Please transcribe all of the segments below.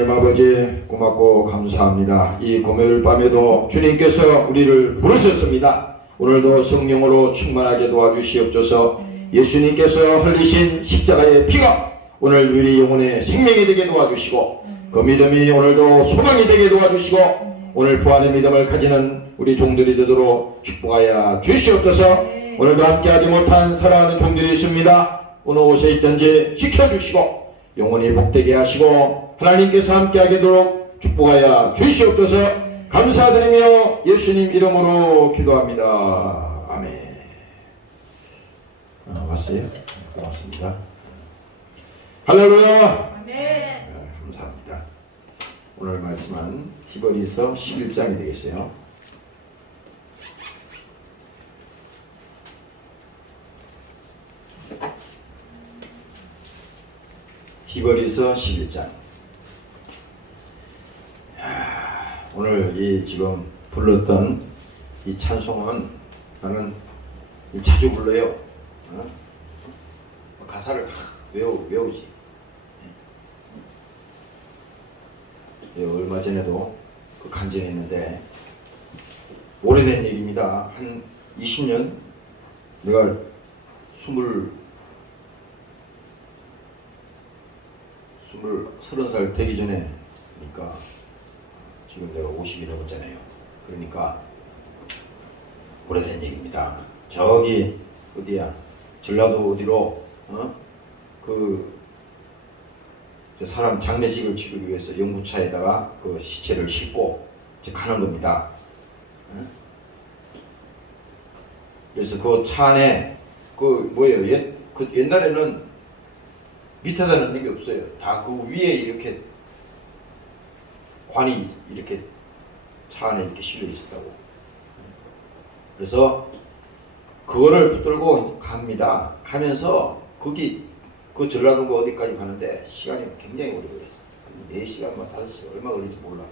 하나님 아버지 고맙고 감사합니다. 이 금요일 밤에도 주님께서 우리를 부르셨습니다. 오늘도 성령으로 충만하게 도와주시옵소서. 예수님께서 흘리신 십자가의 피가 오늘 우리 영혼의 생명이 되게 도와주시고 그 믿음이 오늘도 소망이 되게 도와주시고 오늘 부활의 믿음을 가지는 우리 종들이 되도록 축복하여 주시옵소서. 오늘도 함께하지 못한 사랑하는 종들이 있습니다. 어느 곳에 있든지 지켜주시고 영원히 복되게 하시고 하나님께서 함께하게 되도록 축복하여 주시옵소서. 감사드리며 예수님 이름으로 기도합니다. 아멘. 왔어요? 고맙습니다. 할렐루야. 아멘. 감사합니다. 오늘 말씀은 히브리서 11장이 되겠어요. 히브리서 11장. 오늘 이 지금 불렀던 이 찬송은 나는 자주 불러요. 가사를 외우지. 얼마 전에도 그 간증했는데 오래된 일입니다. 한 20년 내가 30살 되기 전에 그러니까 지금 내가 50이 넘었잖아요. 그러니까 오래된 얘기입니다. 저기 어디야? 전라도 어디로 그 사람 장례식을 치르기 위해서 영구차에다가 그 시체를 싣고 이제 가는 겁니다. 그래서 그 차 안에 그 뭐예요? 그 옛날에는 밑에다 넣는 게 없어요. 다 그 위에 이렇게 관이 이렇게 차 안에 이렇게 실려 있었다고. 그래서 그거를 붙들고 갑니다. 가면서 거기 그 전라도 어디까지 가는데 시간이 굉장히 오래 걸렸어요. 4시간, 5시간 얼마 걸릴지 몰라.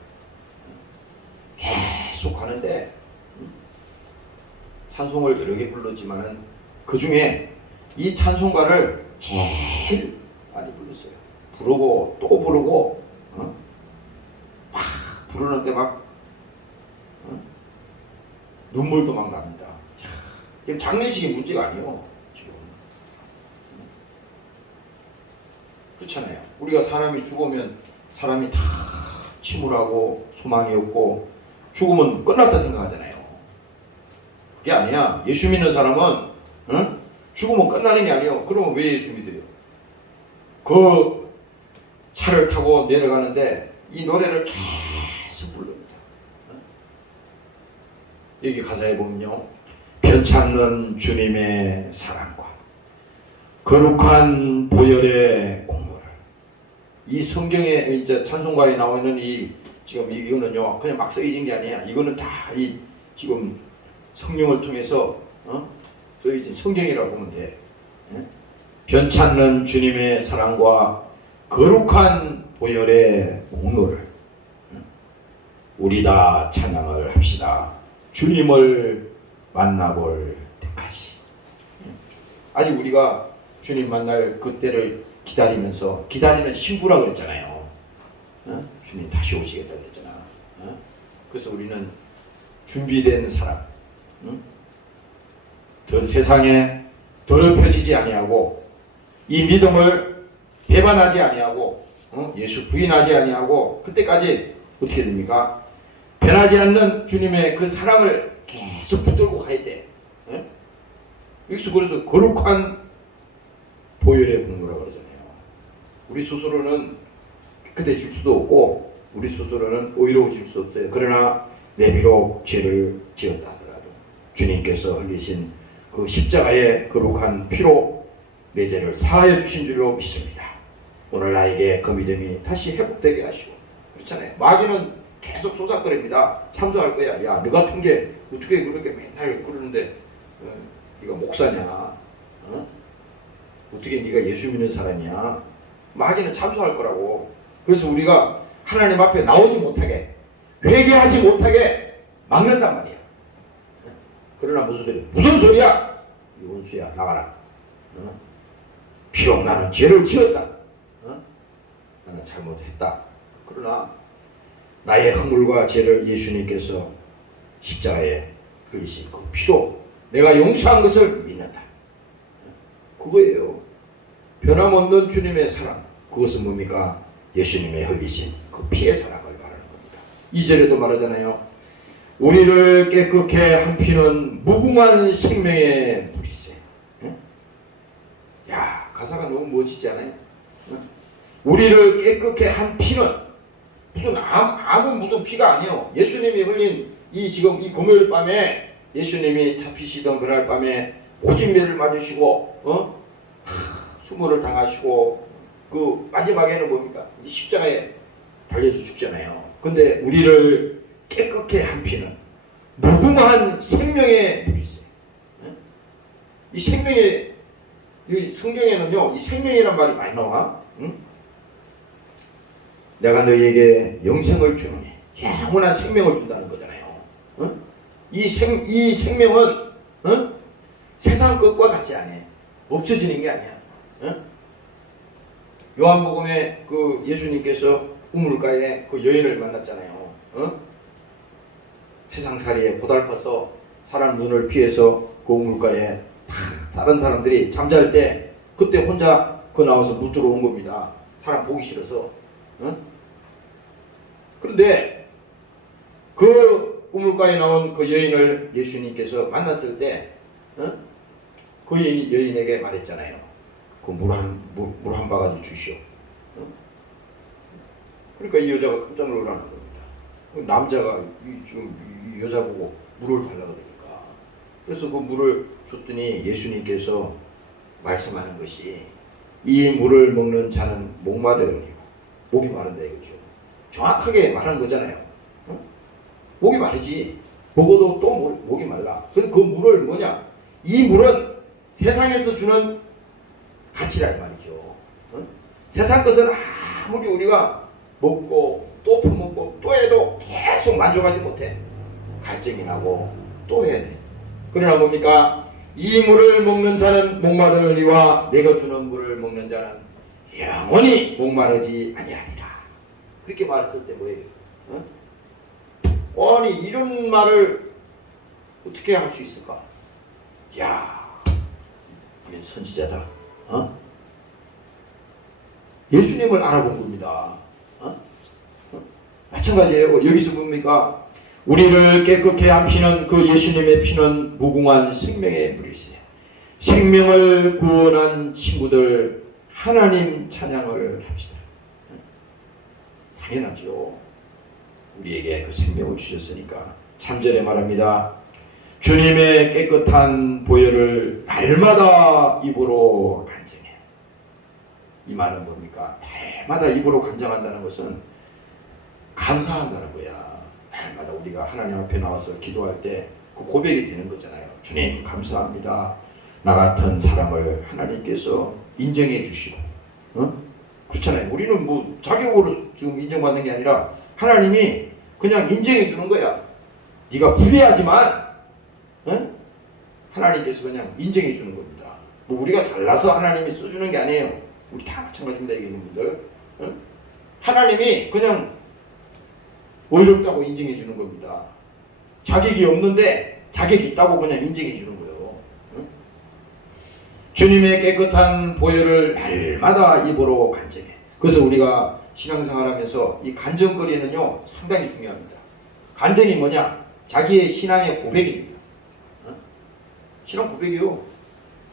계속 가는데 찬송을 여러 개 불렀지만은 그 중에 이 찬송가를 제일 많이 불렀어요. 부르고 또 부르고 막 부르는데 막 눈물도 막 납니다. 장례식이 문제가 아니에요. 지금 그렇잖아요. 우리가 사람이 죽으면 사람이 다 침울하고 소망이 없고 죽으면 끝났다 생각하잖아요. 그게 아니야. 예수 믿는 사람은 죽으면 끝나는 게 아니에요. 그러면 왜 예수 믿어요? 그 차를 타고 내려가는데 이 노래를 계속 부릅니다. 여기 가사에 보면요, 변찮는 주님의 사랑과 거룩한 보혈의 공로를, 이 성경에 이제 찬송가에 나와 있는 이 지금 이거는요 그냥 막 써있는 게 아니야. 이거는 다 이 지금 성령을 통해서 써있는 성경이라고 보면 돼. 변찮는 주님의 사랑과 거룩한 보혈의 공로를 우리 다 찬양을 합시다. 주님을 만나볼 때까지. 아직 우리가 주님 만날 그때를 기다리면서 기다리는 신부라 그랬잖아요. 주님 다시 오시겠다 그랬잖아. 그래서 우리는 준비된 사람, 세상에 더럽혀지지 아니하고 이 믿음을 배반하지 아니하고 예수 부인하지 아니하고 그때까지 어떻게 됩니까? 변하지 않는 주님의 그 사랑을 계속 붙들고 가야 돼. 여기서 그래서 거룩한 보혈의 공로라고 그러잖아요. 우리 스스로는 깨끗해질 수도 없고 우리 스스로는 의로워질 수 없어요. 그러나 내 비록 죄를 지었다 하더라도 주님께서 흘리신 그 십자가의 거룩한 피로 내 죄를 사하여 주신 줄로 믿습니다. 오늘 나에게 그 믿음이 다시 회복되게 하시고. 그렇잖아요. 마귀는 계속 쏘삭거립니다. 참소할 거야. 야, 너 같은 게 어떻게 그렇게 맨날 그러는데 네가 목사냐? 어떻게 네가 예수 믿는 사람이야? 마귀는 참소할 거라고. 그래서 우리가 하나님 앞에 나오지 못하게, 회개하지 못하게 막는단 말이야. 그러나 무슨 소리야? 무슨 소리야? 이 원수야, 나가라. 비록 나는 죄를 지었다. 나는 잘못했다. 그러나 나의 허물과 죄를 예수님께서 십자가에 흘리신 그 피로 내가 용서한 것을 믿는다. 그거예요. 변함없는 주님의 사랑. 그것은 뭡니까? 예수님의 흘리신 그 피의 사랑을 말하는 겁니다. 2절에도 말하잖아요. 우리를 깨끗게 한 피는 무궁한 생명의 물이세. 야, 가사가 너무 멋지지 않아요? 우리를 깨끗게 한 피는 무슨 아무 무슨 피가 아니에요. 예수님이 흘린 지금 이 금요일 밤에 예수님이 잡히시던 그날 밤에 오직매를 맞으시고 수모를 당하시고 그 마지막에는 뭡니까? 이제 십자가에 달려서 죽잖아요. 근데 우리를 깨끗게 한 피는 무궁한 생명의 물이세. 이 생명의 이 성경에는요, 이 생명이란 말이 많이 나와. 내가 너희에게 영생을 주노니 영원한 생명을 준다는 거잖아요. 이 생명은 세상 것과 같지 않아. 없어지는 게 아니야. 요한복음에 그 예수님께서 우물가에 그 여인을 만났잖아요. 세상살이에 고달파서 사람 눈을 피해서 그 우물가에 다른 사람들이 잠잘 때 그때 혼자 그 나와서 물 들어온 겁니다. 사람 보기 싫어서. 그런데 그 우물가에 나온 그 여인을 예수님께서 만났을 때 그 여인에게 말했잖아요. 그 물 한 바가지 주시오. 그러니까 이 여자가 깜짝 놀라는 겁니다. 남자가 지금 이 여자 보고 물을 달라고 그러니까. 그래서 그 물을 줬더니 예수님께서 말씀하는 것이 이 물을 먹는 자는 목마르리고 목이 마른다 이거죠. 정확하게 말하는 거잖아요. 목이 마르지. 먹어도 또 목이 말라. 그럼 그 물을 뭐냐? 이 물은 세상에서 주는 가치라 이 말이죠. 세상 것은 아무리 우리가 먹고 또 퍼먹고 또 해도 계속 만족하지 못해. 갈증이 나고 또 해야 돼. 그러나 뭡니까? 이 물을 먹는 자는 목마르리와 내가 주는 물을 먹는 자는 영원히 목마르지 아니하리라. 그렇게 말했을 때 뭐예요? 아니 이런 말을 어떻게 할 수 있을까? 야, 선지자다. 예수님을 알아본 겁니다. 마찬가지예요. 여기서 뭡니까? 우리를 깨끗게 한 피는 그 예수님의 피는 무궁한 생명의 물이세. 생명을 구원한 친구들 하나님 찬양을 합시다. 당연하죠. 우리에게 그 생명을 주셨으니까. 3절에 말합니다. 주님의 깨끗한 보혈을 날마다 입으로 간증해. 이 말은 뭡니까? 날마다 입으로 간증한다는 것은 감사한다는 거야. 날마다 우리가 하나님 앞에 나와서 기도할 때 그 고백이 되는 거잖아요. 주님 감사합니다. 나 같은 사람을 하나님께서 인정해 주시고, 그렇잖아요. 우리는 뭐 자격으로 지금 인정받는 게 아니라 하나님이 그냥 인정해 주는 거야. 네가 불의하지만 하나님께서 그냥 인정해 주는 겁니다. 뭐 우리가 잘나서 하나님이 써주는 게 아니에요. 우리 다 마찬가지입니다. 이게 분들 하나님이 그냥 어렵다고 인정해 주는 겁니다. 자격이 없는데 자격이 있다고 그냥 인정해 주는 거예요. 주님의 깨끗한 보혈을 날마다 입으로 간증해. 그래서 우리가 신앙생활하면서 이 간증거리는요 상당히 중요합니다. 간증이 뭐냐? 자기의 신앙의 고백입니다. 신앙 고백이요.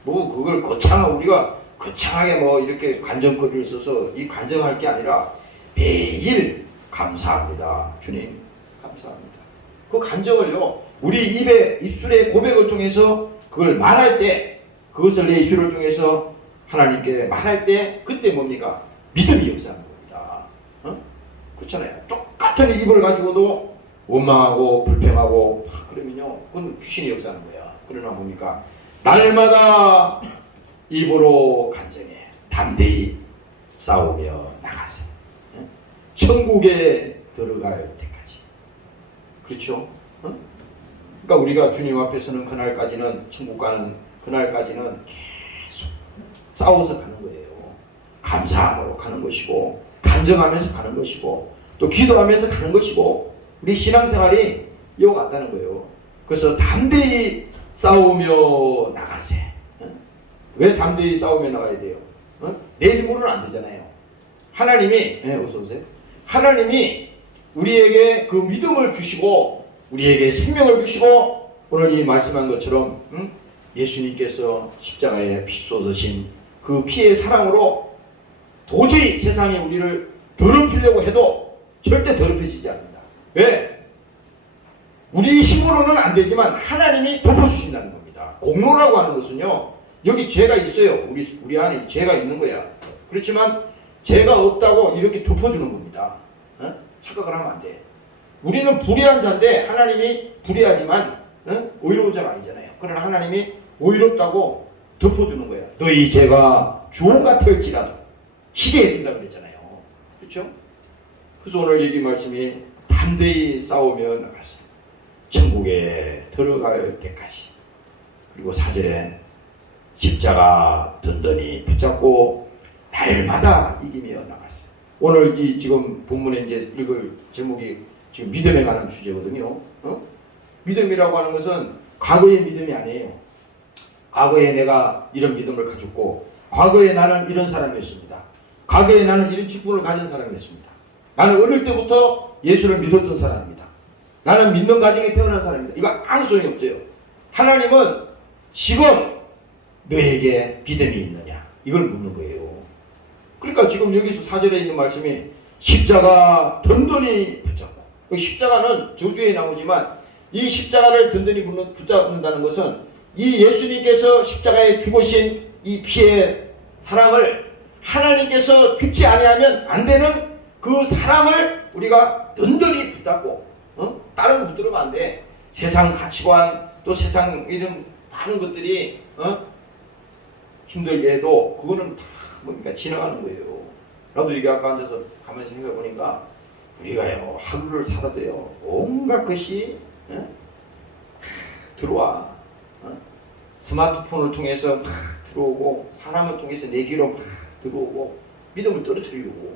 뭐 그걸 우리가 거창하게 뭐 이렇게 간증거리를 써서 이 간증할 게 아니라 매일 감사합니다. 주님 감사합니다. 그 간증을요 우리 입술의 고백을 통해서 그걸 말할 때, 그것을 내 입술을 통해서 하나님께 말할 때 그때 뭡니까? 믿음이 역사하는 겁니다. 그렇잖아요. 똑같은 입을 가지고도 원망하고 불평하고 그러면요 그건 귀신이 역사하는 거야. 그러나 뭡니까? 날마다 입으로 간증해 담대히 싸우며 나가세요. 천국에 들어갈 때까지. 그렇죠? 그러니까 우리가 주님 앞에 서는 그날까지는, 천국 가는 그날까지는 계속 싸워서 가는 거예요. 감사함으로 가는 것이고 간증하면서 가는 것이고 또 기도하면서 가는 것이고 우리 신앙생활이 이와 같다는 거예요. 그래서 담대히 싸우며 나가세. 왜 담대히 싸우며 나가야 돼요? 내 힘으로는 안 되잖아요. 하나님이 어서 오세요. 하나님이 우리에게 그 믿음을 주시고 우리에게 생명을 주시고 오늘 이 말씀한 것처럼 예수님께서 십자가에 피 쏟으신 그 피의 사랑으로 도저히 세상이 우리를 더럽히려고 해도 절대 더럽혀지지 않는다. 왜? 우리 힘으로는 안 되지만 하나님이 덮어주신다는 겁니다. 공로라고 하는 것은요, 여기 죄가 있어요. 우리 안에 죄가 있는 거야. 그렇지만 죄가 없다고 이렇게 덮어주는 겁니다. 착각을 하면 안 돼. 우리는 불의한 자인데 하나님이 불의하지만 의로운 자가 아니잖아요. 그러나 하나님이 의롭다고 덮어주는 거야. 너희 죄가 주홍 같을지라도 희게 해준다고 그랬잖아요. 그렇죠? 그래서 오늘 여기 말씀이 담대히 싸우며 나가서 천국에 들어갈 때까지. 그리고 4절에 십자가 든든히 붙잡고 날마다 이기며 나갔어요. 오늘 이 지금 본문에 이제 읽을 제목이 지금 믿음에 관한 주제거든요. 믿음이라고 하는 것은 과거의 믿음이 아니에요. 과거에 내가 이런 믿음을 가졌고, 과거에 나는 이런 사람이었습니다. 과거에 나는 이런 직분을 가진 사람이었습니다. 나는 어릴 때부터 예수를 믿었던 사람입니다. 나는 믿는 가정에 태어난 사람입니다. 이거 아무 소용이 없어요. 하나님은 지금 너에게 믿음이 있느냐? 이걸 묻는 거예요. 그러니까 지금 여기서 4절에 있는 말씀이 십자가 든든히 붙잡고, 십자가는 저주에 나오지만 이 십자가를 든든히 붙잡는다는 것은 이 예수님께서 십자가에 죽으신 이 피의 사랑을 하나님께서 주지 아니하면 안 되는 그 사랑을 우리가 든든히 붙잡고, 다른 거 붙들으면 안 돼. 세상 가치관 또 세상 이런 많은 것들이 힘들게 해도 그거는 다 뭡니까 지나가는 거예요. 나도 여기 아까 앉아서 가만히 생각해 보니까 우리가요 하루를 살아도요 온갖 것이 들어와. 스마트폰을 통해서 막 들어오고 사람을 통해서 내기로 막 들어오고 믿음을 떨어뜨리려고.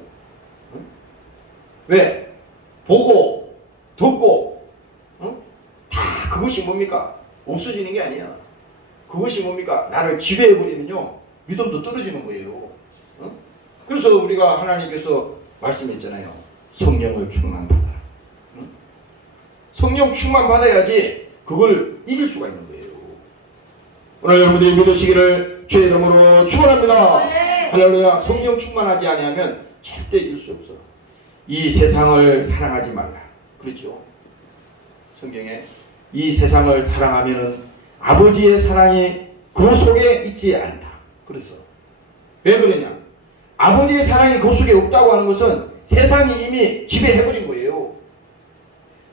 왜? 보고 듣고 다 그것이 뭡니까? 없어지는 게 아니야. 그것이 뭡니까? 나를 지배해버리면요 믿음도 떨어지는 거예요. 그래서 우리가 하나님께서 말씀했잖아요. 성령을 충만받아라. 성령 충만받아야지 그걸 이길 수가 있는 거예요. 오늘 여러분들이 믿으시기를 주의 이름으로 축원합니다. 네. 할렐루야. 성령 충만하지 아니하면 절대 이길 수 없어. 이 세상을 사랑하지 말라. 그렇죠? 성경에 이 세상을 사랑하면 아버지의 사랑이 그 속에 있지 않다. 그래서 왜 그러냐? 아버지의 사랑이 그 속에 없다고 하는 것은 세상이 이미 지배해버린 거예요.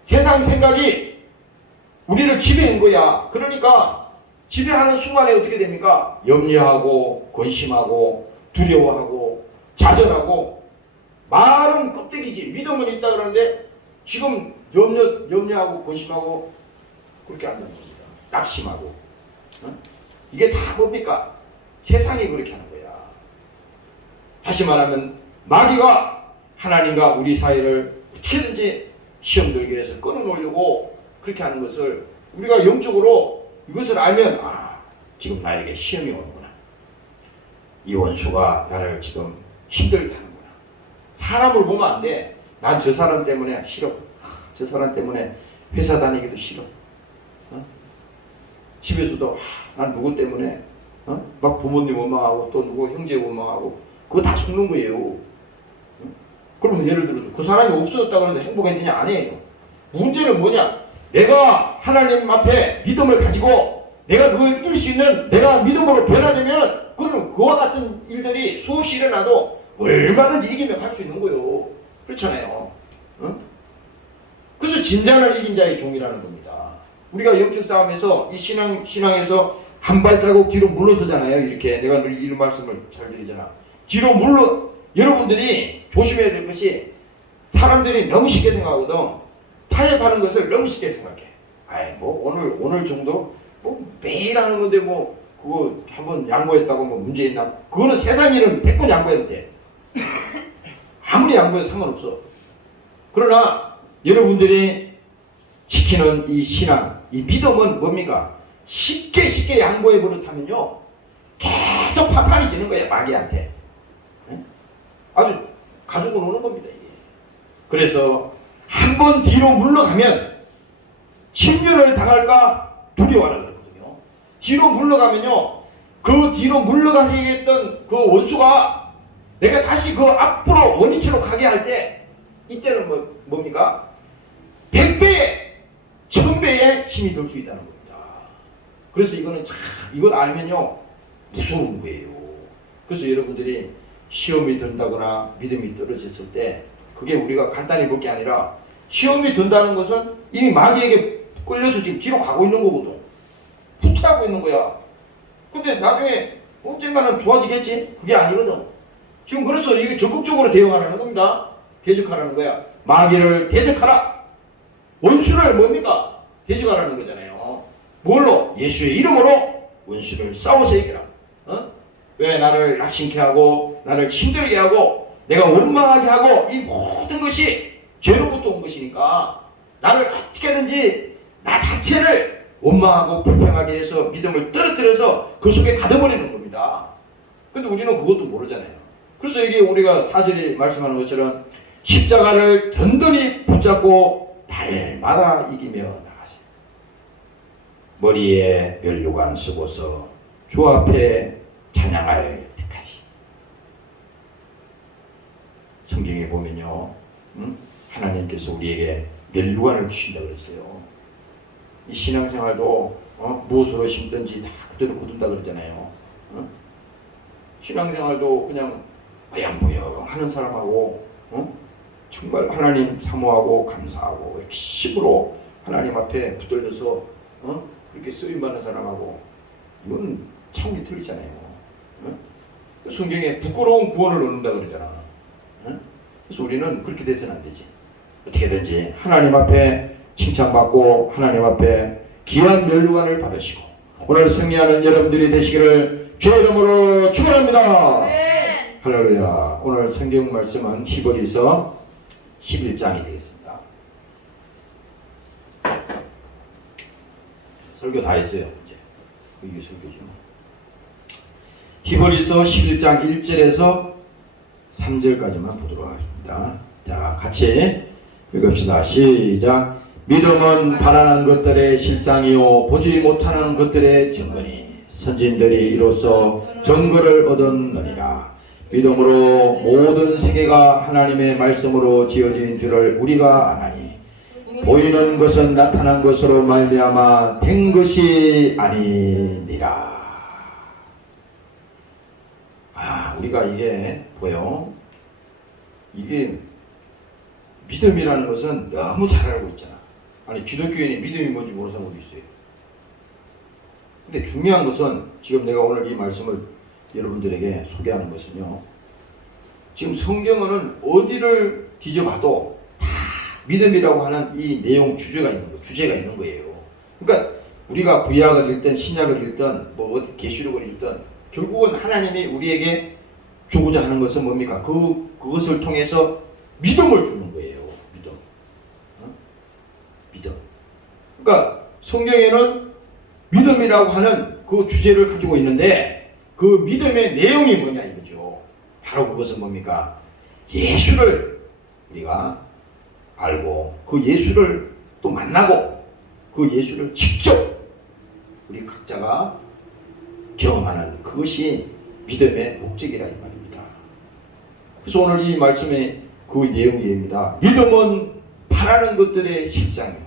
세상 생각이 우리를 지배한 거야. 그러니까 지배하는 순간에 어떻게 됩니까? 염려하고 근심하고 두려워하고 좌절하고. 말은 껍데기지 믿음은 있다 그러는데 지금 염려하고 근심하고 그렇게 한다는 겁니다. 낙심하고. 이게 다 뭡니까? 세상이 그렇게 하는 거야. 다시 말하면 마귀가 하나님과 우리 사이를 어떻게든지 시험 들게 해서 끊어놓으려고 그렇게 하는 것을 우리가 영적으로 이것을 알면 지금 나에게 시험이 오는구나. 이 원수가 나를 지금 힘들게 하는구나. 사람을 보면 안 돼. 난 저 사람 때문에 싫어. 저 사람 때문에 회사 다니기도 싫어. 집에서도 난 누구 때문에 막 부모님 원망하고 또 누구 형제 원망하고 그거 다 속는 거예요. 그러면 예를 들어서 그 사람이 없어졌다 그러는데 행복해지냐? 아니에요. 문제는 뭐냐? 내가 하나님 앞에 믿음을 가지고 내가 그걸 이길 수 있는 내가 믿음으로 변화되면 그러면 그와 같은 일들이 수없이 일어나도 얼마든지 이기며 갈 수 있는 거예요. 그렇잖아요. 그래서 진정한 이긴 자의 종이라는 겁니다. 우리가 영적 싸움에서 이 신앙에서 한 발자국 뒤로 물러서잖아요. 이렇게 내가 늘 이런 말씀을 잘 드리잖아. 뒤로 여러분들이 조심해야 될 것이 사람들이 너무 쉽게 생각하거든. 타협하는 것을 너무 쉽게 생각해. 오늘 정도 매일 하는 건데 그거 한번 양보했다고 문제 있나? 그거는 세상 일은 100번 양보해도 돼. 아무리 양보해도 상관없어. 그러나 여러분들이 지키는 이 신앙, 이 믿음은 뭡니까? 쉽게 양보해 버릇하면요 계속 판판이 지는 거예요. 마귀한테. 아주 가지고 노는 겁니다. 이게. 그래서 한 번 뒤로 물러가면 침륜을 당할까 두려워하는 거거든요. 뒤로 물러가면요 그 뒤로 물러가게 했던 그 원수가 내가 다시 그 앞으로 원위치로 가게 할 때 이때는 뭡니까? 100배의 1000배의 힘이 들 수 있다는 겁니다. 그래서 이거는 참 이걸 알면요 무서운 거예요. 그래서 여러분들이 시험이 든다거나 믿음이 떨어졌을 때 그게 우리가 간단히 볼 게 아니라 시험이 든다는 것은 이미 마귀에게 끌려서 지금 뒤로 가고 있는 거거든. 후퇴하고 있는 거야. 근데 나중에 언젠가는 좋아지겠지? 그게 아니거든. 지금 그래서 이게 적극적으로 대응하라는 겁니다. 대적하라는 거야. 마귀를 대적하라. 원수를 뭡니까? 대적하라는 거잖아요. 뭘로? 예수의 이름으로 원수를 싸워서 이겨라. 왜 나를 낙심케 하고 나를 힘들게 하고 내가 원망하게 하고 이 모든 것이 죄로부터 온 것이니까 나를 어떻게든지 나 자체를 원망하고 불평하게 해서 믿음을 떨어뜨려서 그 속에 가둬버리는 겁니다. 근데 우리는 그것도 모르잖아요. 그래서 이게 우리가 4절에 말씀하는 것처럼 십자가를 든든히 붙잡고 날마다 이기며 나가세요. 머리에 면류관 쓰고서 주 앞에 찬양할 때까지. 성경에 보면요 하나님께서 우리에게 면류관을 주신다고 그랬어요. 이 신앙생활도 무엇으로 심든지 다 그대로 거둔다 그러잖아요. 신앙생활도 그냥 어양부영 하는 사람하고 정말 하나님 사모하고 감사하고 핵심으로 하나님 앞에 붙들려서 그렇게 쓰임받는 사람하고 이건 차원이 틀리잖아요. 성경에 부끄러운 구원을 얻는다 그러잖아. 그래서 우리는 그렇게 돼서는 안 되지. 어떻게든지 하나님 앞에 칭찬받고 하나님 앞에 귀한 면류관을 받으시고 오늘 승리하는 여러분들이 되시기를 주의 이름으로 축원합니다. 네. 할렐루야. 오늘 성경 말씀은 히브리서 11장이 되겠습니다. 설교 다 했어요. 이제 이게 설교죠. 히브리서 11장 1절에서 3절까지만 보도록 하겠습니다. 자, 같이 읽읍시다. 시작. 믿음은 바라는 것들의 실상이요 보지 못하는 것들의 증거니 선진들이 이로써 증거를 얻었느니라. 믿음으로 모든 세계가 하나님의 말씀으로 지어진 줄을 우리가 아나니 보이는 것은 나타난 것으로 말미암아 된 것이 아니니라. 우리가 이게 뭐요? 이게 믿음이라는 것은 너무 잘 알고 있잖아. 아니 기독교인이 믿음이 뭔지 모르는 사람 어디 있어요? 근데 중요한 것은 지금 내가 오늘 이 말씀을 여러분들에게 소개하는 것은요. 지금 성경은 어디를 뒤져봐도 다 믿음이라고 하는 이 내용 주제가 있는 거예요. 그러니까 우리가 구약을 읽든 신약을 읽든 뭐 어디 계시록을 읽든 결국은 하나님이 우리에게 주고자 하는 것은 뭡니까? 그것을 통해서 믿음을 주는 거예요. 믿음. 그러니까 성경에는 믿음이라고 하는 그 주제를 가지고 있는데 그 믿음의 내용이 뭐냐 이거죠. 바로 그것은 뭡니까? 예수를 우리가 알고 그 예수를 또 만나고 그 예수를 직접 우리 각자가 경험하는 그것이 믿음의 목적이라 이 말입니다. 그래서 오늘 이 말씀의 그 내용입니다. 믿음은 바라는 것들의 실상이에요.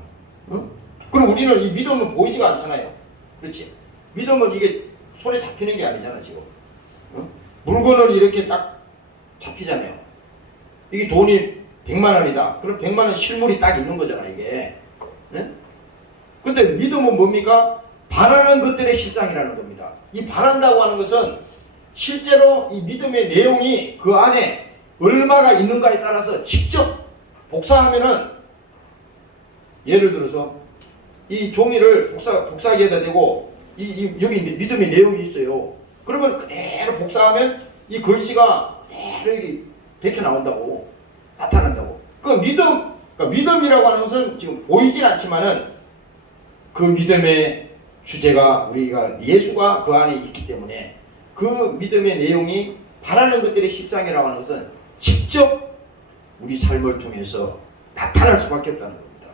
그럼 우리는 이 믿음은 보이지가 않잖아요. 그렇지? 믿음은 이게 손에 잡히는 게 아니잖아 지금. 물건을 이렇게 딱 잡히잖아요. 이게 돈이 100만 원이다. 그럼 100만 원 실물이 딱 있는 거잖아 이게. 근데 믿음은 뭡니까? 바라는 것들의 실상이라는 겁니다. 이 바란다고 하는 것은 실제로 이 믿음의 내용이 그 안에 얼마가 있는가에 따라서 직접 복사하면은 예를 들어서 이 종이를 복사기에다 대고 여기 믿음의 내용이 있어요. 그러면 그대로 복사하면 이 글씨가 그대로 이렇게 베껴 나온다고 나타난다고. 그 믿음 그러니까 믿음이라고 하는 것은 지금 보이진 않지만은 그 믿음의 주제가 우리가 예수가 그 안에 있기 때문에 그 믿음의 내용이 바라는 것들의 실상이라고 하는 것은 직접 우리 삶을 통해서 나타날 수밖에 없다는 겁니다.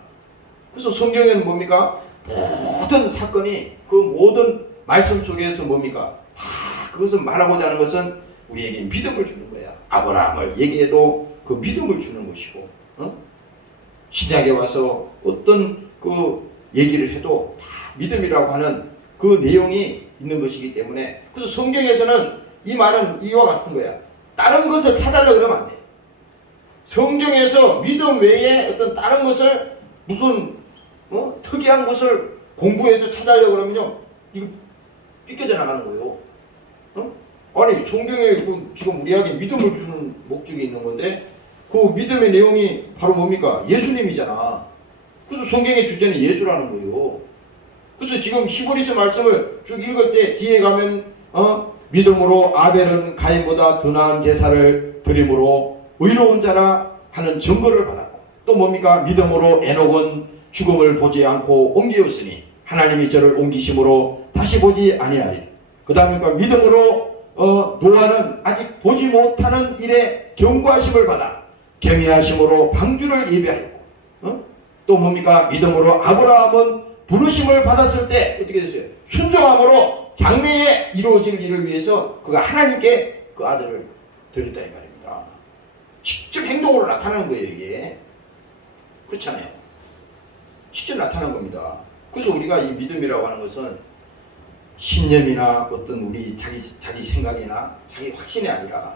그래서 성경에는 뭡니까? 모든 사건이 그 모든 말씀 속에서 뭡니까? 그것을 말하고자 하는 것은 우리에게 믿음을 주는 거야. 아브라함을 얘기해도 그 믿음을 주는 것이고, 신약에 와서 어떤 그 얘기를 해도 다 믿음이라고 하는 그 내용이 있는 것이기 때문에, 그래서 성경에서는 이 말은 이와 같은 거야. 다른 것을 찾으려고 그러면 안 돼. 성경에서 믿음 외에 어떤 다른 것을 무슨 특이한 것을 공부해서 찾으려고 그러면요, 이거 삐껴져 나가는 거예요. 아니 성경에 지금 우리에게 믿음을 주는 목적이 있는 건데 그 믿음의 내용이 바로 뭡니까? 예수님이잖아. 그래서 성경의 주제는 예수라는 거예요. 그래서 지금 히브리서 말씀을 쭉 읽을 때 뒤에 가면 믿음으로 아벨은 가인보다 더 나은 제사를 드림으로 의로운 자라 하는 증거를 받았고, 또 뭡니까? 믿음으로 에녹은 죽음을 보지 않고 옮기었으니 하나님이 저를 옮기심으로 다시 보지 아니하리. 그 다음에 믿음으로 노아는 아직 보지 못하는 일에 경고하심을 받아 경외하심으로 방주를 예비하였고, 또 뭡니까? 믿음으로 아브라함은 부르심을 받았을 때 어떻게 됐어요? 순종함으로 장래에 이루어질 일을 위해서 그가 하나님께 그 아들을 드렸다 이 말입니다. 직접 행동으로 나타나는 거예요, 이게. 그렇잖아요. 직접 나타나는 겁니다. 그래서 우리가 이 믿음이라고 하는 것은 신념이나 어떤 우리 자기 생각이나 자기 확신이 아니라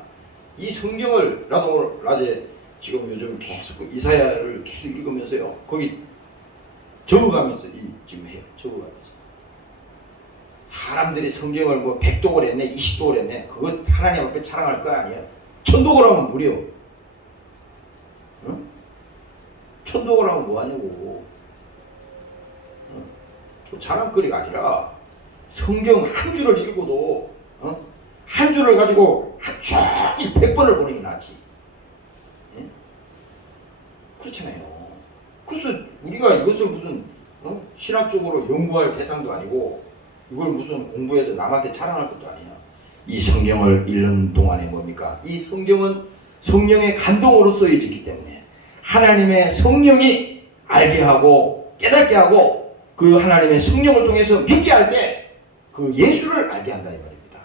이 성경을 나도 낮에 지금 요즘 계속 이사야를 계속 읽으면서요, 거기 적어가면서 지금 해요. 적어가면서 사람들이 성경을 뭐 100독을 했네 20독을 했네 그거 하나님 앞에 자랑할 거 아니에요. 1000독을 하면 무려 1000독을 하면 뭐하냐고. 자랑거리가 아니라 성경 한 줄을 읽어도 한 줄을 가지고 한 종일 100번을 보는 게 낫지. 그렇잖아요. 그래서 우리가 이것을 무슨 신학적으로 연구할 대상도 아니고 이걸 무슨 공부해서 남한테 자랑할 것도 아니야. 이 성경을 읽는 동안에 뭡니까? 이 성경은 성령의 감동으로 쓰여지기 때문에 하나님의 성령이 알게 하고 깨닫게 하고 그 하나님의 성령을 통해서 믿게 할 때 그 예수를 알게 한다 이 말입니다.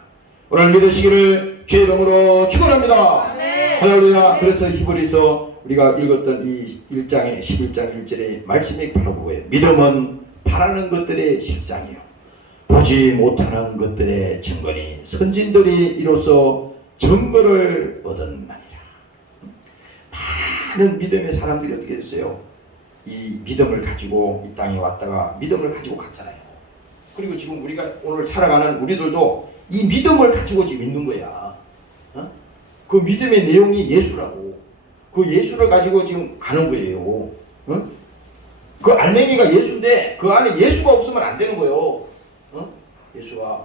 오늘 믿으시기를 주의 이름으로 축원합니다. 할렐루야. 그래서 히브리서 우리가 읽었던 이 1장의 11장 1절의 말씀이 바로 그거예요. 믿음은 바라는 것들의 실상이요 보지 못하는 것들의 증거니 선진들이 이로써 증거를 얻었나니라. 많은 믿음의 사람들이 어떻게 됐어요? 이 믿음을 가지고 이 땅에 왔다가 믿음을 가지고 갔잖아요. 그리고 지금 우리가 오늘 살아가는 우리들도 이 믿음을 가지고 지금 있는 거야. 그 믿음의 내용이 예수라고. 그 예수를 가지고 지금 가는 거예요. 그 알맹이가 예수인데 그 안에 예수가 없으면 안 되는 거예요. 예수가.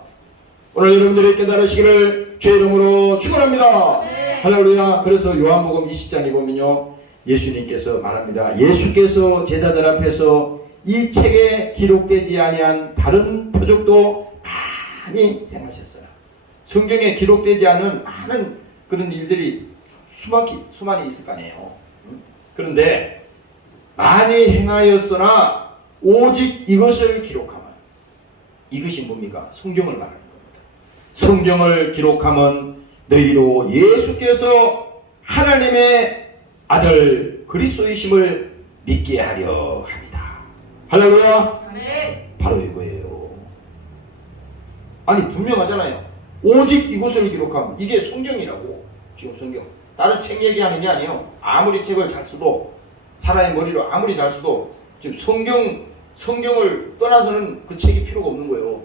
오늘 여러분들이 깨달으시기를 주의 이름으로 축원합니다. 할렐루야. 그래서 요한복음 20장에 보면요, 예수님께서 말합니다. 예수께서 제자들 앞에서 이 책에 기록되지 아니한 다른 표적도 많이 행하셨어요. 성경에 기록되지 않은 많은 그런 일들이 수많이 있을 거 아니에요. 그런데 많이 행하였으나 오직 이것을 기록하면, 이것이 뭡니까? 성경을 말하는 겁니다. 성경을 기록하면 너희로 예수께서 하나님의 아들 그리스도이심을 믿게 하려 합니다. 할렐루야. 바로 이거예요. 아니 분명하잖아요. 오직 이것을 기록하면, 이게 성경이라고. 지금 성경 다른 책 얘기하는 게 아니에요. 아무리 책을 잘 써도, 사람의 머리로 아무리 잘 써도 지금 성경을 떠나서는 그 책이 필요가 없는 거예요.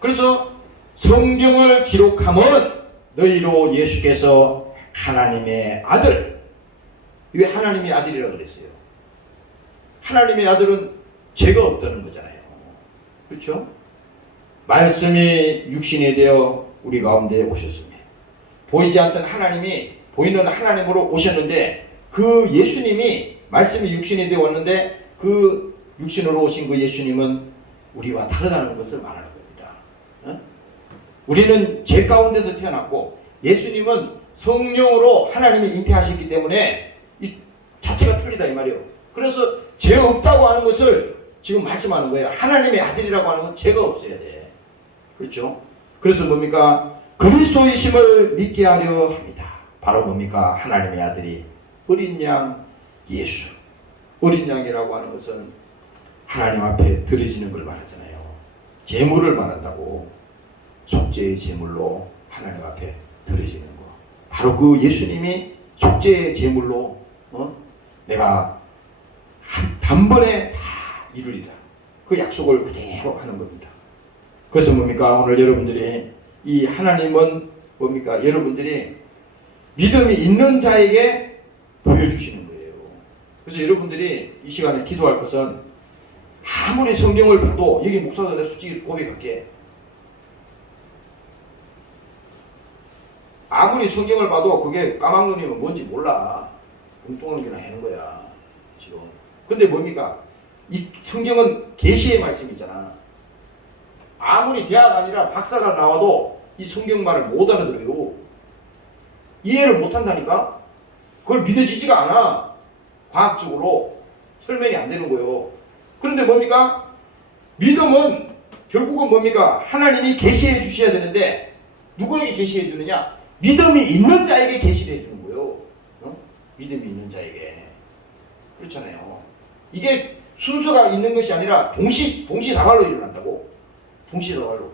그래서 성경을 기록하면 너희로 예수께서 하나님의 아들. 왜 하나님의 아들이라고 그랬어요? 하나님의 아들은 죄가 없다는 거잖아요. 그렇죠? 말씀이 육신이 되어 우리 가운데 오셨습니다. 보이지 않던 하나님이 보이는 하나님으로 오셨는데 그 예수님이 말씀이 육신이 되어 왔는데 그 육신으로 오신 그 예수님은 우리와 다르다는 것을 말하는 겁니다. 어? 우리는 죄 가운데서 태어났고 예수님은 성령으로 하나님이 잉태하셨기 때문에 이 자체가 틀리다 이 말이에요. 그래서 죄 없다고 하는 것을 지금 말씀하는 거예요. 하나님의 아들이라고 하는 건 죄가 없어야 돼. 그렇죠? 그래서 뭡니까? 그리스도이심을 믿게 하려 합니다. 바로 뭡니까? 하나님의 아들이 어린 양 예수. 어린 양이라고 하는 것은 하나님 앞에 드려지는 걸 말하잖아요. 제물을 말한다고. 속죄의 제물로 하나님 앞에 드려지는 거. 바로 그 예수님이 속죄의 제물로 내가 단번에 다 이루리라. 그 약속을 그대로 하는 겁니다. 그래서 뭡니까? 오늘 여러분들이 이 하나님은 뭡니까? 여러분들이 믿음이 있는 자에게 보여주시는 거예요. 그래서 여러분들이 이 시간에 기도할 것은 아무리 성경을 봐도 여기 목사가 내가 솔직히 고백할게. 아무리 성경을 봐도 그게 까막눈이면 뭔지 몰라. 엉뚱한 게나 하는 거야. 지금. 근데 뭡니까? 이 성경은 계시의 말씀이잖아. 아무리 대학 아니라 박사가 나와도 이 성경 말을 못 알아들어요. 이해를 못 한다니까? 그걸 믿어지지가 않아. 과학적으로 설명이 안 되는 거예요. 그런데 뭡니까? 믿음은 결국은 뭡니까? 하나님이 계시해 주셔야 되는데 누구에게 계시해 주느냐? 믿음이 있는 자에게 계시해 주는 거예요. 믿음이 있는 자에게. 그렇잖아요. 이게 순서가 있는 것이 아니라 동시다발로 일어난다고. 동시다발로.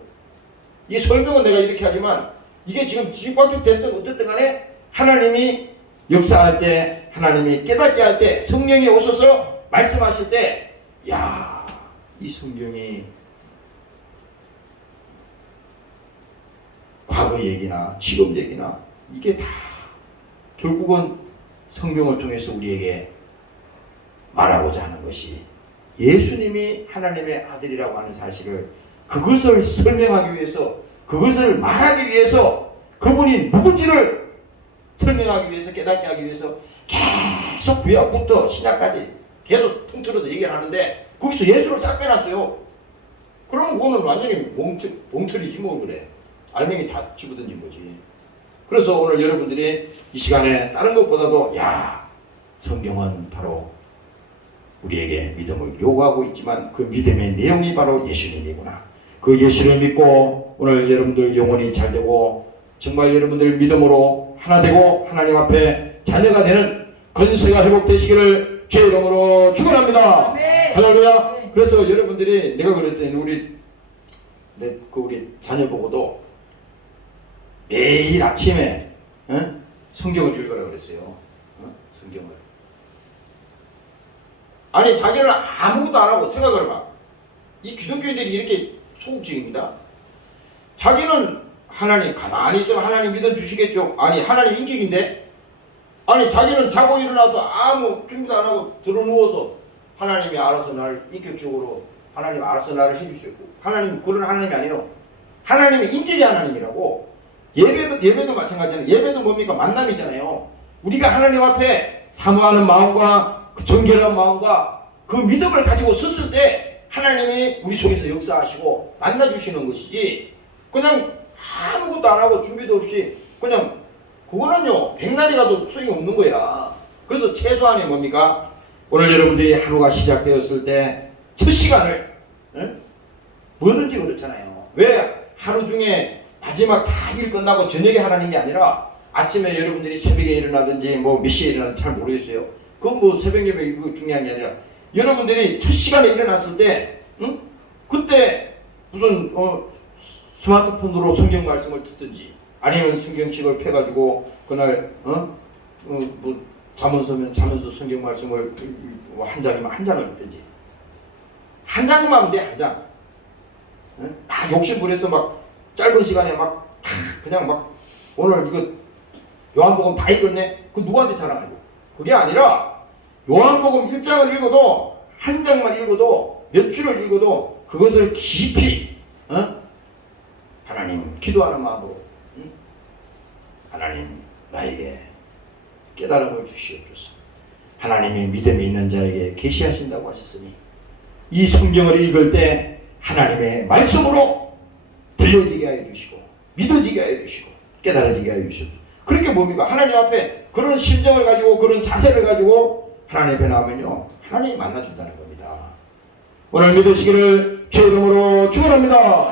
이 설명은 내가 이렇게 하지만 이게 지금 뒤집박죽 됐든 어쨌든 간에 하나님이 역사할 때, 하나님이 깨닫게 할 때, 성령이 오셔서 말씀하실 때, 야, 이 성경이 과거 얘기나 지금 얘기나 이게 다 결국은 성경을 통해서 우리에게 말하고자 하는 것이 예수님이 하나님의 아들이라고 하는 사실을 그것을 설명하기 위해서 그것을 말하기 위해서 그분이 누군지를 설명하기 위해서 깨닫게 하기 위해서 계속 구약부터 신약까지 계속 통틀어서 얘기를 하는데 거기서 예수를 싹 빼놨어요. 그러면 그거는 완전히 몽틀이지 뭐 그래. 알맹이 다 집어던진 거지. 그래서 오늘 여러분들이 이 시간에 다른 것보다도 야 성경은 바로 우리에게 믿음을 요구하고 있지만 그 믿음의 내용이 바로 예수님이구나. 그 예수를 믿고 오늘 여러분들 영혼이 잘 되고 정말 여러분들 믿음으로 하나 되고 하나님 앞에 자녀가 되는 건세가 회복되시기를 주의 이름으로 축원합니다. 할렐루야. 네. 그래서 여러분들이 내가 그랬더니 우리 자녀 보고도 매일 아침에 성경을 읽으라 그랬어요. 성경을. 아니 자기는 아무것도 안 하고 생각을 해봐. 이 기독교인들이 이렇게 소극적입니다. 자기는 하나님 가만히 있으면 하나님 믿어주시겠죠. 아니 하나님 인격인데 아니 자기는 자고 일어나서 아무 준비도 안 하고 들어누워서 하나님이 알아서 나를 인격적으로 하나님 알아서 나를 해주시고 하나님 그런 하나님이 아니에요. 하나님이 인격의 하나님이라고. 예배도 마찬가지잖아요. 예배도 뭡니까? 만남이잖아요. 우리가 하나님 앞에 사모하는 마음과 그 정결한 마음과 그 믿음을 가지고 섰을 때 하나님이 우리 속에서 역사하시고 만나주시는 것이지 그냥 아무것도 안 하고 준비도 없이 그냥 그거는요 백날이 가도 소용이 없는 거야. 그래서 최소한이 뭡니까? 오늘 여러분들이 하루가 시작되었을 때 첫 시간을 뭐든지 그렇잖아요. 왜 하루 중에 마지막 다 일 끝나고 저녁에 하라는 게 아니라 아침에 여러분들이 새벽에 일어나든지 뭐 몇 시에 일어나든지 잘 모르겠어요. 그건 뭐 새벽 예배 이거 중요한 게 아니라 여러분들이 첫 시간에 일어났을 때 그때 무슨 스마트폰으로 성경 말씀을 듣든지 아니면 성경책을 펴가지고 그날 뭐 잠언서면 잠언서 성경 말씀을 한 장이면 한 장을 읽든지 한 장만 하면 돼. 한 장. 막 욕심부려서 막 짧은 시간에 막 그냥 막 오늘 이거 요한복음 다 읽었네. 그 누구한테 자랑하고. 그게 아니라 요한복음 1장을 읽어도 한 장만 읽어도 몇 줄을 읽어도 그것을 깊이 하나님 기도하는 마음으로 하나님 나에게 깨달음을 주시옵소서. 하나님이 믿음이 있는 자에게 계시하신다고 하셨으니 이 성경을 읽을 때 하나님의 말씀으로 들려지게 하여 주시고 믿어지게 하여 주시고 깨달아지게 하여 주시고 그렇게 뭡니까? 하나님 앞에 그런 심정을 가지고 그런 자세를 가지고 하나님 앞에 나오면요 하나님이 만나준다는 겁니다. 오늘 믿으시기를 주의 이름으로 축원합니다.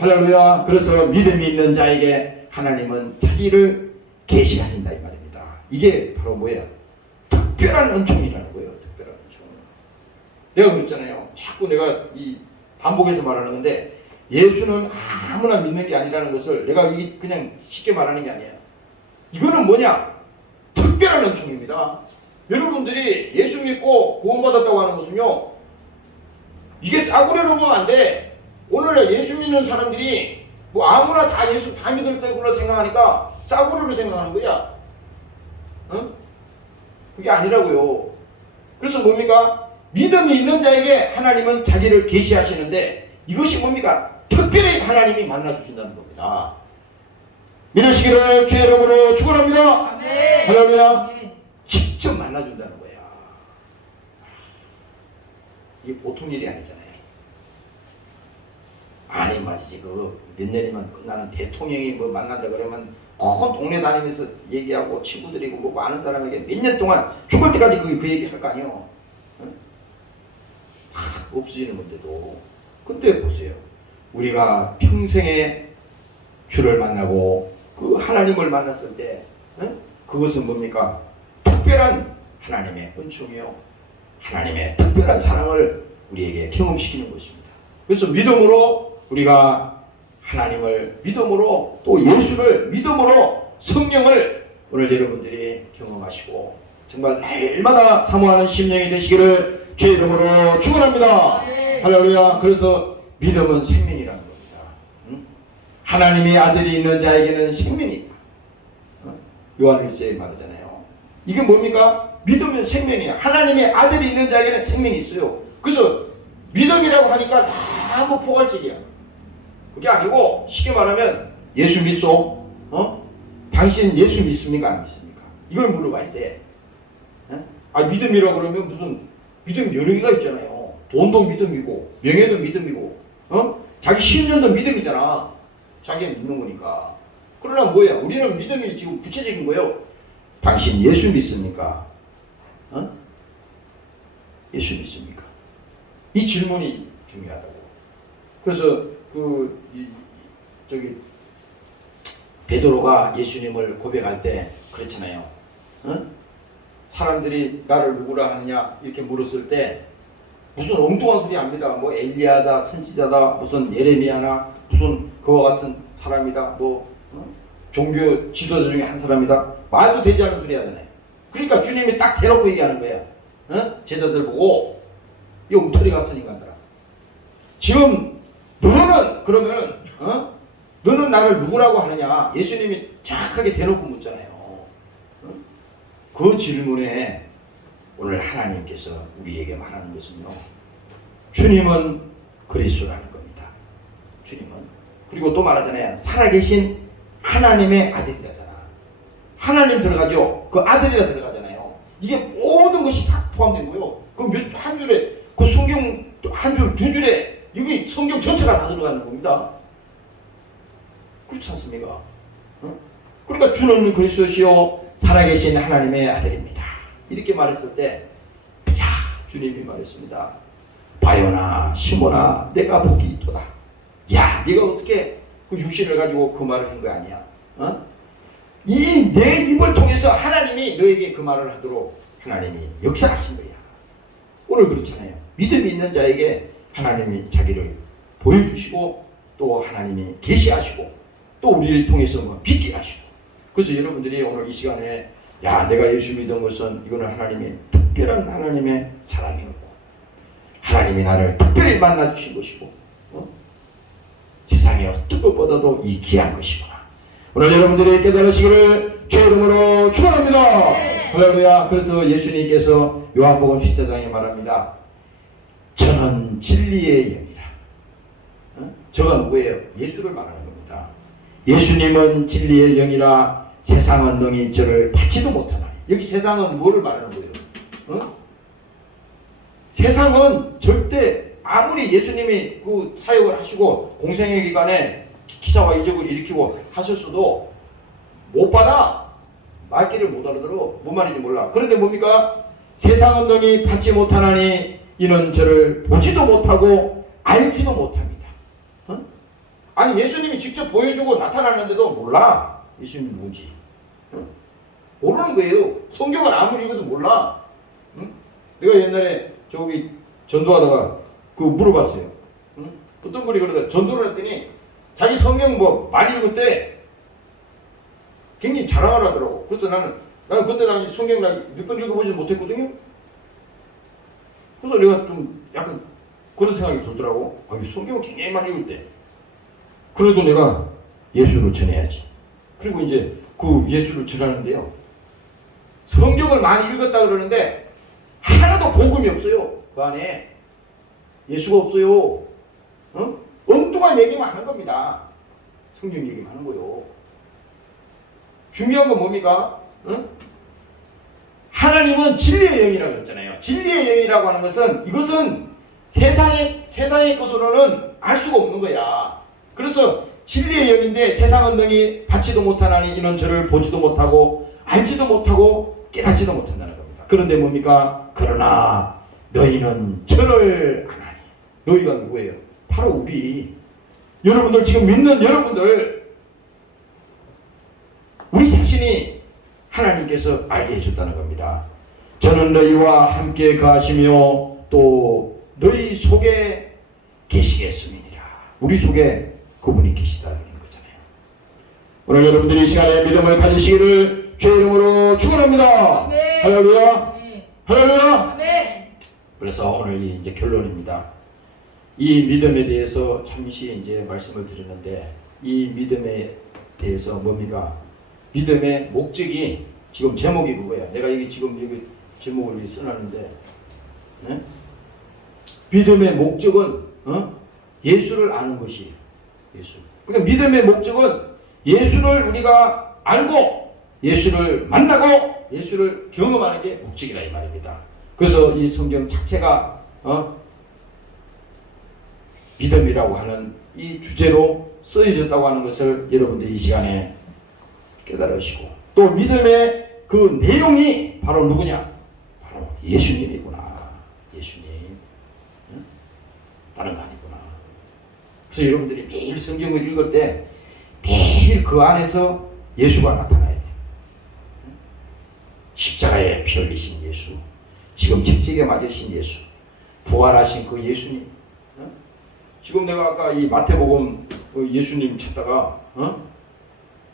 할렐루야. 그래서 믿음이 있는 자에게 하나님은 자기를 계시하신다 이 말입니다. 이게 바로 뭐예요? 특별한 은총이라는 거예요. 특별한 은총. 내가 그랬잖아요. 자꾸 내가 이 반복해서 말하는 건데 예수는 아무나 믿는 게 아니라는 것을 내가 이게 그냥 쉽게 말하는 게 아니에요. 이거는 뭐냐? 특별한 은총입니다. 여러분들이 예수 믿고 구원받았다고 하는 것은요 이게 싸구려로 보면 안 돼. 오늘날 예수 믿는 사람들이 뭐 아무나 다 예수 다 믿을 때구나 생각하니까 싸구려로 생각하는 거야. 응? 그게 아니라고요. 그래서 뭡니까? 믿음이 있는 자에게 하나님은 자기를 계시하시는데 이것이 뭡니까? 특별히 하나님이 만나주신다는 겁니다. 믿으시기를 주의 이름으로 축원합니다. 할렐루야. 직접 만나준다는 거야. 이게 보통 일이 아니잖아요. 아니 말이지 몇 년이면 끝나는 대통령이 뭐 만난다 그러면 동네 다니면서 얘기하고 친구들이고 뭐 많은 사람에게 몇 년 동안 죽을 때까지 그 얘기 할 거 아니에요. 응? 없어지는 건데도. 근데 보세요. 우리가 평생에 주를 만나고 그 하나님을 만났을 때 응? 그것은 뭡니까? 특별한 하나님의 은총이요. 하나님의 특별한 사랑을 우리에게 경험시키는 것입니다. 그래서 믿음으로 우리가 하나님을 믿음으로 또 예수를 믿음으로 성령을 오늘 여러분들이 경험하시고 정말 날마다 사모하는 심령이 되시기를 주의 이름으로 축원합니다. 할렐루야. 그래서 믿음은 생명이라는 겁니다. 응? 하나님의 아들이 있는 자에게는 생명이 있다. 요한일서에 말하잖아요. 이게 뭡니까? 믿으면 생명이야. 하나님의 아들이 있는 자에게는 생명이 있어요. 그래서 믿음이라고 하니까 너무 포괄적이야. 그게 아니고 쉽게 말하면 예수 믿소? 당신 예수 믿습니까? 안 믿습니까? 이걸 물어봐야 돼. 믿음이라고 그러면 무슨 믿음 여러 개가 있잖아요. 돈도 믿음이고 명예도 믿음이고 자기 신념도 믿음이잖아. 자기가 믿는 거니까. 그러나 뭐야? 우리는 믿음이 지금 구체적인 거예요. 당신 예수 믿습니까? 예수 믿습니까? 이 질문이 중요하다고. 그래서 베드로가 예수님을 고백할 때 그랬잖아요. 사람들이 나를 누구라 하느냐 이렇게 물었을 때 무슨 엉뚱한 소리 합니다. 뭐 엘리야다, 선지자다, 무슨 예레미야나 무슨 그와 같은 사람이다. 종교 지도자 중에 한 사람이다. 말도 되지 않은 소리 하잖아요. 그러니까 주님이 딱 대놓고 얘기하는 거야. 제자들 보고 이 엉터리 같은 인간들아. 지금 너는 그러면 너는 나를 누구라고 하느냐. 예수님이 정확하게 대놓고 묻잖아요. 그 질문에 오늘 하나님께서 우리에게 말하는 것은요. 주님은 그리스도라는 겁니다. 주님은. 그리고 또 말하잖아요. 살아계신 하나님의 아들이라잖아. 하나님 들어가죠. 그 아들이라 들어가잖아요. 이게 모든 것이 다 포함된 거예요. 한 줄에 그 성경 한 줄, 두 줄에 여기 성경 전체가 다 들어가는 겁니다. 그렇지 않습니까? 그러니까 주는 그리스도시요 살아계신 하나님의 아들입니다. 이렇게 말했을 때 주님이 말했습니다. 바요나 시몬아 내가 복이 있도다. 네가 어떻게 그 육신을 가지고 그 말을 한 거 아니야? 이 내 입을 통해서 하나님이 너에게 그 말을 하도록 하나님이 역사하신 거야. 오늘 그렇잖아요. 믿음이 있는 자에게 하나님이 자기를 보여주시고 또 하나님이 계시하시고 또 우리를 통해서 믿게 하시고. 그래서 여러분들이 오늘 이 시간에 내가 예수 믿은 것은 이거는 하나님의 특별한 하나님의 사랑이었고 하나님이 나를 특별히 만나주신 것이고 세상에 어떤 것보다도 이 귀한 것이구나. 오늘 여러분들이 깨달으시기를 주의 이름으로 축원합니다. 할렐루야. 그래서 예수님께서 요한복음 14장에 말합니다. 저는 진리의 영이라. 저가 누구예요? 예수를 말하는 겁니다. 예수님은 진리의 영이라 세상은 능히 저를 받지도 못하나니. 여기 세상은 뭐를 말하는 거예요? 세상은 절대 아무리 예수님이 그 사역을 하시고 공생의 기간에 기사와 이적을 일으키고 하셨어도 못 받아. 말귀를 못 알아들어. 뭔 말인지 몰라. 그런데 뭡니까? 세상은 너희 받지 못하나니 이는 저를 보지도 못하고 알지도 못합니다. 아니 예수님이 직접 보여주고 나타나는데도 몰라. 예수님이 누군지. 모르는 거예요. 성경을 아무리 읽어도 몰라. 내가 옛날에 저기 전도하다가 물어봤어요. 어떤 분이 그러다 전도를 했더니 자기 성경 많이 읽을 때 굉장히 자랑을 하더라고. 그래서 나는 그때 당시 성경을 몇 번 읽어보지 못했거든요. 그래서 내가 좀 약간 그런 생각이 들더라고. 성경을 굉장히 많이 읽을 때. 그래도 내가 예수를 전해야지. 그리고 이제 예수를 전하는데요. 성경을 많이 읽었다 그러는데 하나도 복음이 없어요. 그 안에 예수가 없어요. 엉뚱한 얘기만 하는 겁니다. 성경 얘기만 하는 거요. 중요한 건 뭡니까? 하나님은 진리의 영이라고 했잖아요. 진리의 영이라고 하는 것은 이것은 세상의 것으로는 알 수가 없는 거야. 그래서 진리의 영인데 세상은 능히 받지도 못하나니 이는 저를 보지도 못하고 알지도 못하고 깨닫지도 못한다는 겁니다. 그런데 뭡니까? 그러나 너희는 저를 아나니. 너희가 누구예요? 바로 우리. 여러분들 지금 믿는 여러분들, 우리 자신이 하나님께서 알게 해줬다는 겁니다. 저는 너희와 함께 가시며 또 너희 속에 계시겠습니다. 우리 속에 그분이 계시다는 거잖아요. 오늘 여러분들이 이 시간에 믿음을 가지시기를 주의 이름으로 축원합니다. 할렐루야. 할렐루야. 그래서 오늘 이제 결론입니다. 이 믿음에 대해서 잠시 이제 말씀을 드리는데, 이 믿음에 대해서 뭡니까? 믿음의 목적이, 지금 제목이 그거야. 내가 지금 여기 제목을 써놨는데, 네? 믿음의 목적은 예수를 아는 것이에요. 예수. 그러니까 믿음의 목적은 예수를 우리가 알고 예수를 만나고 예수를 경험하는 게 목적이라 이 말입니다. 그래서 이 성경 자체가 믿음이라고 하는 이 주제로 쓰여졌다고 하는 것을 여러분들이 이 시간에 깨달으시고, 또 믿음의 그 내용이 바로 누구냐? 바로 예수님이구나. 예수님. 다른 거 아니구나. 그래서 여러분들이 매일 성경을 읽을 때 매일 그 안에서 예수가 나타나야 돼요. 십자가에 피 흘리신 예수, 지금 채찍에 맞으신 예수, 부활하신 그 예수님. 지금 내가 아까 이 마태복음 예수님 찾다가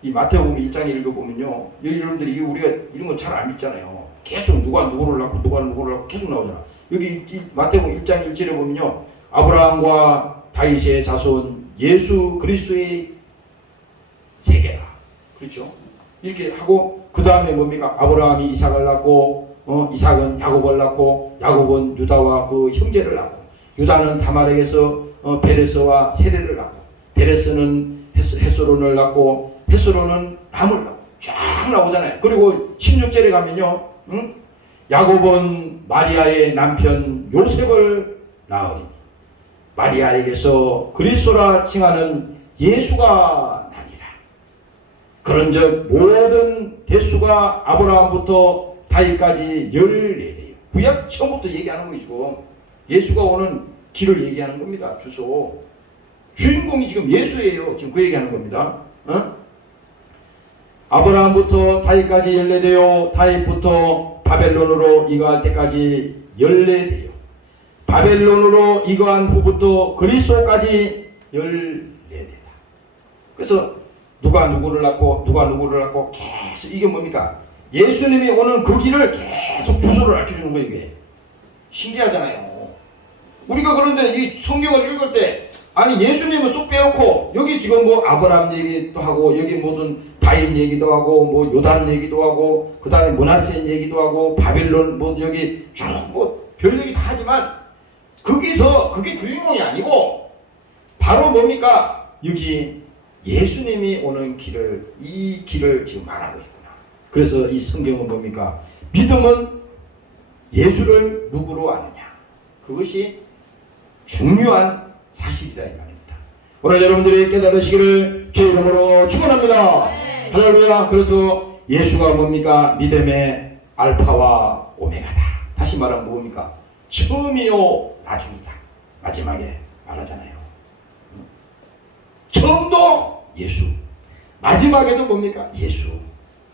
이 마태복음 1장 읽어보면요, 여러분들이 우리가 이런 거 잘 안 믿잖아요. 계속 누가 누구를 낳고 누가 누구를 낳고 계속 나오잖아. 여기 이 마태복음 1장 1절에 보면요, 아브라함과 다윗의 자손 예수 그리스도의 세계라. 그렇죠? 이렇게 하고 그 다음에 뭡니까? 아브라함이 이삭을 낳고 이삭은 야곱을 낳고 야곱은 유다와 그 형제를 낳고 유다는 다말에게서 베레스와 세레를 낳고 베레스는 헤스론을 낳고 헤스론은 람을 낳고 쫙 나오잖아요. 그리고 16절에 가면요, 야곱은 마리아의 남편 요셉을 낳으니 마리아에게서 그리스도라 칭하는 예수가 나니라. 그런즉 모든 대수가 아브라함부터 다윗까지 14대요. 구약 처음부터 얘기하는 거예요. 지금 예수가 오는 길을 얘기하는 겁니다. 주소. 주인공이 지금 예수예요. 지금 그 얘기하는 겁니다. 아브라함부터 다윗까지 14대요. 다윗부터 바벨론으로 이거할 때까지 14대요. 바벨론으로 이거한 후부터 그리스도까지 14대다. 그래서 누가 누구를 낳고 계속 이게 뭡니까? 예수님이 오는 그 길을 계속 주소를 알려주는 거예요. 이게 신기하잖아요. 우리가 그런데 이 성경을 읽을 때 아니 예수님은 쏙 빼놓고 여기 지금 뭐 아브라함 얘기도 하고 여기 무슨 다윗 얘기도 하고 뭐 요단 얘기도 하고 그 다음에 므낫세 얘기도 하고 바벨론 뭐 여기 쭉 뭐 별 얘기 다 하지만 거기서 그게 주인공이 아니고 바로 뭡니까? 여기 예수님이 오는 길을, 이 길을 지금 말하고 있구나. 그래서 이 성경은 뭡니까? 믿음은 예수를 누구로 아느냐. 그것이 중요한 사실이다 이 말입니다. 오늘 여러분들이 깨달으시기를 주의 이름으로 축원합니다. 할렐루야. 그래서 예수가 뭡니까? 믿음의 알파와 오메가다. 다시 말하면 뭡니까? 처음이요 나중이다. 마지막에 말하잖아요. 처음도 예수, 마지막에도 뭡니까? 예수.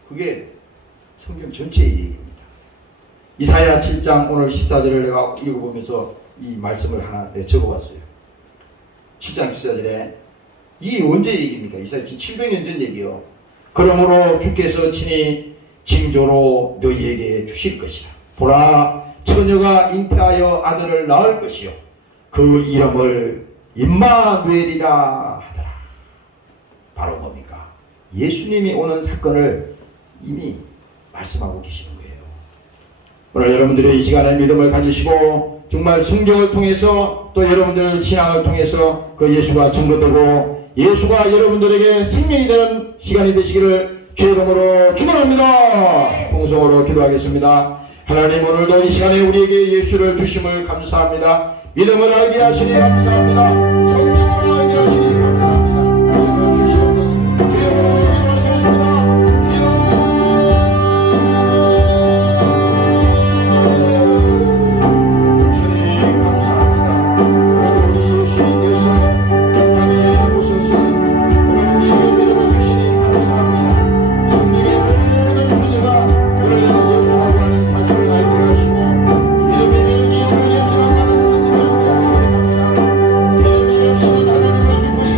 그게 성경 전체의 얘기입니다. 이사야 7장 오늘 14절을 내가 읽어보면서 이 말씀을 하나 적어봤어요. 7장 14절에 이 언제 얘기입니까? 이사야 700년 전 얘기요. 그러므로 주께서 친히 징조로 너희에게 주실 것이라. 보라, 처녀가 잉태하여 아들을 낳을 것이요 그 이름을 임마누엘이라 하더라. 바로 뭡니까? 예수님이 오는 사건을 이미 말씀하고 계시는 거예요. 오늘 여러분들이 이 시간에 믿음을 가지시고 정말 성경을 통해서 또 여러분들 신앙을 통해서 그 예수가 증거되고 예수가 여러분들에게 생명이 되는 시간이 되시기를 주의 이름으로 축원합니다. 공성으로 기도하겠습니다. 하나님, 오늘도 이 시간에 우리에게 예수를 주심을 감사합니다. 믿음을 알게 하시니 감사합니다. 성령으로 알게 하시니 감사합니다. 믿음을 주시옵소서. 주의 이름으로 기도하시겠습니다. 주님 감사합니다. 그래도 우리 예수님께서 이 땅에 오셔서 우리에게 믿음을 주시니 감사합니다. 성령의 모든 존재가 우리를 예수와 하는 사실을 알게 하시고 믿음의 능력으로 예수와 하는 사실을 알게 하시니 감사합니다. 믿음이 없이는 하나님을 기쁘시게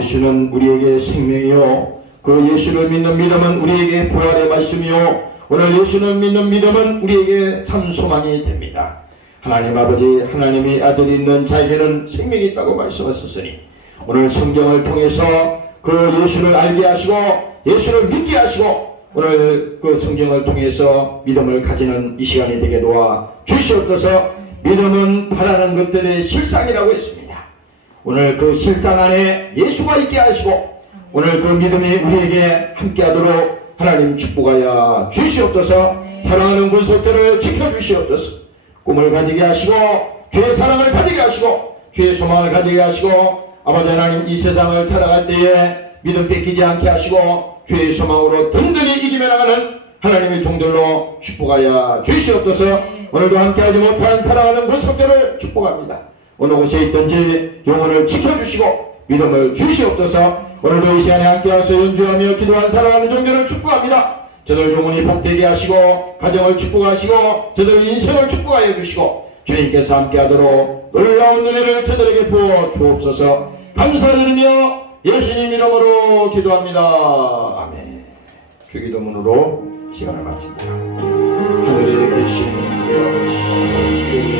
예수는 우리에게 생명이요 그 예수를 믿는 믿음은 우리에게 부활의 말씀이요 오늘 예수는 믿는 믿음은 우리에게 참 소망이 됩니다. 하나님 아버지, 하나님의 아들이 있는 자에게는 생명이 있다고 말씀하셨으니 오늘 성경을 통해서 그 예수를 알게 하시고 예수를 믿게 하시고 오늘 그 성경을 통해서 믿음을 가지는 이 시간이 되게 도와 주시옵소서. 믿음은 바라는 것들의 실상이라고 했습니다. 오늘 그 실상 안에 예수가 있게 하시고 오늘 그 믿음이 우리에게 함께하도록 하나님 축복하여 주시옵소서. 사랑하는 군속들을 지켜주시옵소서. 꿈을 가지게 하시고 주의 사랑을 가지게 하시고 주의 소망을 가지게 하시고 아버지 하나님 이 세상을 살아갈 때에 믿음 뺏기지 않게 하시고 주의 소망으로 든든히 이기며 나가는 하나님의 종들로 축복하여 주시옵소서. 오늘도 함께하지 못한 사랑하는 군속들을 축복합니다. 어느 곳에 있든지 영혼을 지켜주시고 믿음을 주시옵소서. 오늘도 이 시간에 함께하서 연주하며 기도한 사랑하는 종들을 축복합니다. 저들 영혼이 복되게 하시고 가정을 축복하시고 저들 인생을 축복하여 주시고 주님께서 함께하도록 놀라운 은혜를 저들에게 부어 주옵소서. 감사드리며 예수님 이름으로 기도합니다. 아멘. 주기도문으로 시간을 마칩니다. 하늘에 계신 우리 아버지